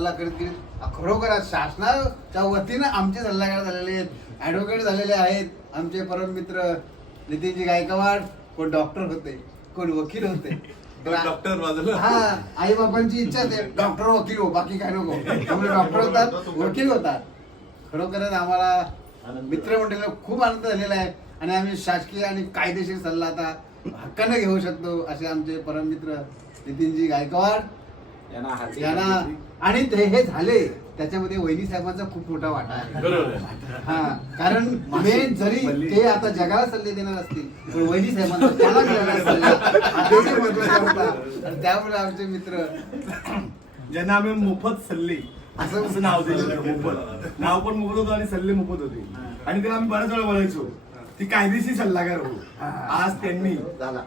सल्ला करीत करीत खरोखर आज शासनाच्या वतीनं आमचे सल्लागार झालेले आहेत ॲडव्होकेट झालेले आहेत. आमचे परम मित्र नितीनजी गायकवाड कोण डॉक्टर होते कोण वकील होते. डॉक्टर बाजूला. हा आई बाबांची इच्छा आहे डॉक्टर वकील हो बाकी काय नको. त्यामुळे डॉक्टर होतात वकील होतात. खरोखरच आम्हाला मित्रमंडळीला खूप आनंद झालेला आहे आणि आम्ही शासकीय आणि कायदेशीर सल्ला आता हक्कानं घेऊ शकतो असे आमचे परम मित्र नितीनजी गायकवाड. यांना आणि ते हे झाले त्याच्यामध्ये वहिनी साहेबांचा खूप मोठा वाटा आहे. हा कारण मेन जरी ते आता जगाला सल्ले देणार असतील पण वहिनी साहेबांचा त्याला दिलेला सल्ला अतिशय महत्त्वाचा होता. आणि त्यामुळे आमचे मित्र ज्यांना आम्ही मोफत सल्ले असं कसं नाव मोफत. नाव पण मोफत होतं आणि सल्ले मोफत होते. आणि त्याला आम्ही बऱ्याच वेळा बोलायचो ती कायदेशीर सल्लागार हो. आज त्यांनी झाला.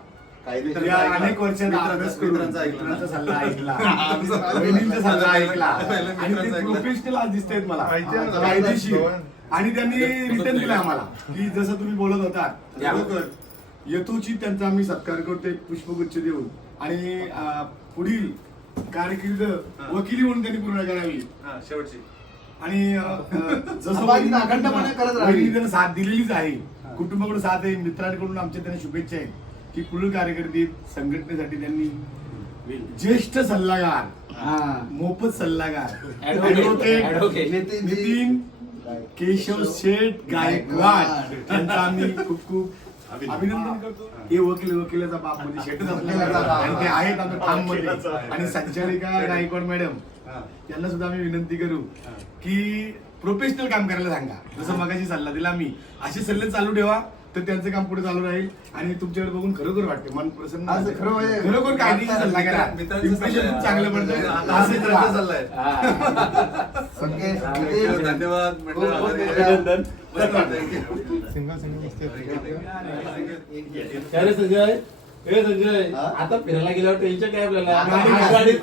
तर या अनेक वर्षात अभ्यास करून मित्रांचा ऐकला. मित्रांचा सल्ला ऐकला. आमचा- वहिनींचा सल्ला ऐकला. पहिला आणि मित्रांचा ते ऐकला. प्रोफेशनल आज दिसत आहेत मला माहिती आहे ना, कायदेशीर. आणि त्यांनी रिटर्न दिला आम्हाला. की जसं तुम्ही बोलत बरोबर. यथोचित त्यांचा आम्ही सत्कार करतोय पुष्पगुच्छ देऊन. आणि अं, पुढील कारकीर्द वकिली म्हणून त्यांनी पूर्ण करावी. हा, शेवटची. आणि अं, अं, जसं आपण अखंडपणे करत त्यांना साथ दिलेलीच आहे. कुटुंबाकडून साथ आहे. मित्रांकडून आमच्या त्यांना शुभेच्छा आहेत की पुढील कार्यकर्ते संघटनेसाठी त्यांनी ज्येष्ठ सल्लागार हा. मोफत सल्लागार. नितीन केशव शेठ गायकवाड यांचा आम्ही खूप खूप अभिनंदन करतो. हे वकील वकिलाचा बाप म्हणजे शेठच बाप. आणि ते आहेत आमच्या ठाममध्ये आणि संचालिका गायकवाड मॅडम. त्यांना सुद्धा आम्ही विनंती करू की प्रोफेशनल काम करायला सांगा. जसं मगाशी सल्ला दिला आम्ही असे सल्ले चालू ठेवा. तर त्यांचं काम पुढे चालू राहील आणि तुमच्याकडे बघून खरोखर वाटते मन प्रसन्न आज होतं. खरं म्हणजे- खरोखर काळजी सल्ला करा मित्रांचा Impression सल्ला खूप आहे. चांगलं पडतं राहा. सल्ला आहे. ओके धन्यवाद खूप खूप. अरे संजय. ए संजय. आता फिरायला गेल्यावर टेन्शन काय आपल्याला? गाडी-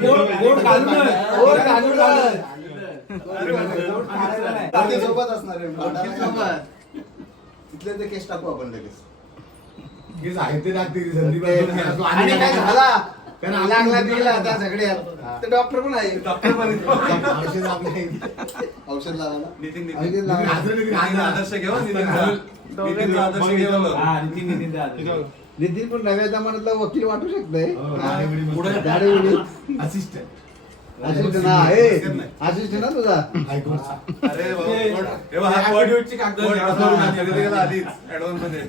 बोट- बोट घालूनच. बोट घालूनच. सोबत असणार आहे. वकील सोबत. तिथले ते केस टाकू आपण लगेच. हेच आहे ते लागते संदीप आणि काय झाला? कारण लागला आपण- बिगला त्या सगळ्यात ते डॉक्टर पण आहे. डॉक्टर पण. औषध आपले औषध लावायला नितीन नितीन. लावा. नितीनचा आदर्श घेऊ नितीनचा. नितीनचा आदर्श घेऊ हा, नितीन नितीन. नितीन. पण नव्या जमान्यातला वकील वाटू शकतोय. हो, मस्त. पुढे. असिस्टंट असिस्टंट ना हे असिस्टंट ना तुझा. हायकोर्टचा अरे बाबा, कोण- हे बघा, हा कोण- Affidavit ची कागद कोण- घ्या. कोण खरेदी केला आधीच ऍडव्हान्समध्ये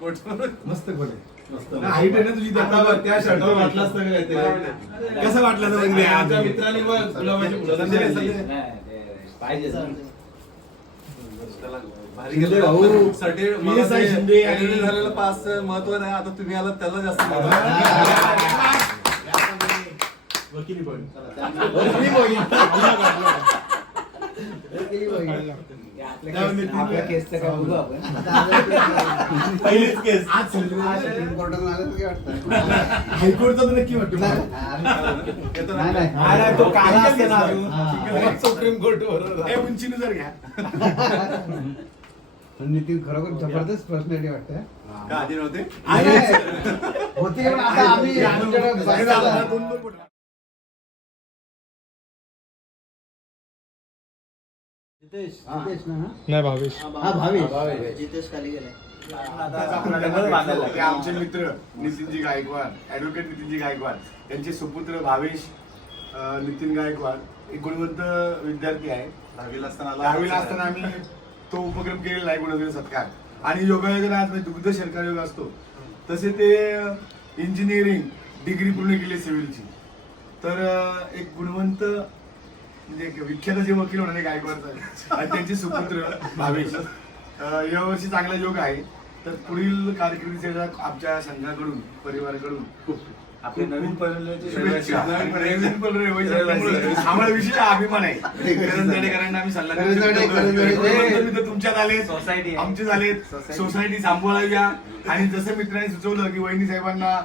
कोण- मस्त. कोण हाईट आहे ना तुझी आता बघ, त्या शर्टवर वाटलं असतं का काहीतरी? कसं वाटलं आमच्या मित्रांनी मग गुलाबाची फुलं संजय, दिली. संजय. नाही, ते पाहिजे त्याला भारी शिंदे गेलं. भाऊ. सर्टिफिकेट- मी मला एस आय ते शिंदे आणि- LED झालेलं पास महत्त्व नाही. आता तुम्ही आलात त्याला जास्त महत्त्व आहे. वकिली पण वकिली बहीण. वकिली बहीण. आपल्या केसचं काय पहिलीच केस हायकोर्टचा तर नक्की वाटतो. तो काला ना अजून. हा. सुप्रीम कोर्ट बरोबर ए, उंचीनुसार घ्या. पण नितीन खरोखर जबरदस्त पर्सनॅलिटी वाटतं का आधी नव्हते? आहे. होती पण आता आम्ही आमच्याकडे. दोन दोन नाही भावेश. हा भावेश. जितेश खाली गेलाय. आताच आपल्याला ते आमचे मित्र नितीनजी गायकवाड ऍडव्होकेट नितीनजी गायकवाड. त्यांचे सुपुत्र भावेश अं, नितीन गायकवाड एक गुणवंत विद्यार्थी आहे. दहावीला असताना आला. दहावीला असताना आम्ही तो उपक्रम केलेला आहे गुणवंत सत्कार. आणि योगायोगाने आज म्हणजे दुग्ध शर्करा योग असतो. तसे ते इंजिनिअरिंग डिग्री पूर्ण केली सिव्हिलची. तर अं, एक गुणवंत म्हणजे विख्यात जे वकील होणारे गायकवाडचा आणि त्यांचे सुपुत्र. भावेश. यावर्षी चांगला योग आहे. तर पुढील कारकिर्दीसाठी आमच्या संघाकडून परिवाराकडून खूप. आपले नवीन आम्हाला विशेष अभिमान आहे. करंजडेकरांना आम्ही सल्ला तुमच्यात आले सोसायटी. आमचे झालेत सोसायटी सांभाळूया. आणि जसं मित्रांनी सुचवलं की वहिनी साहेबांना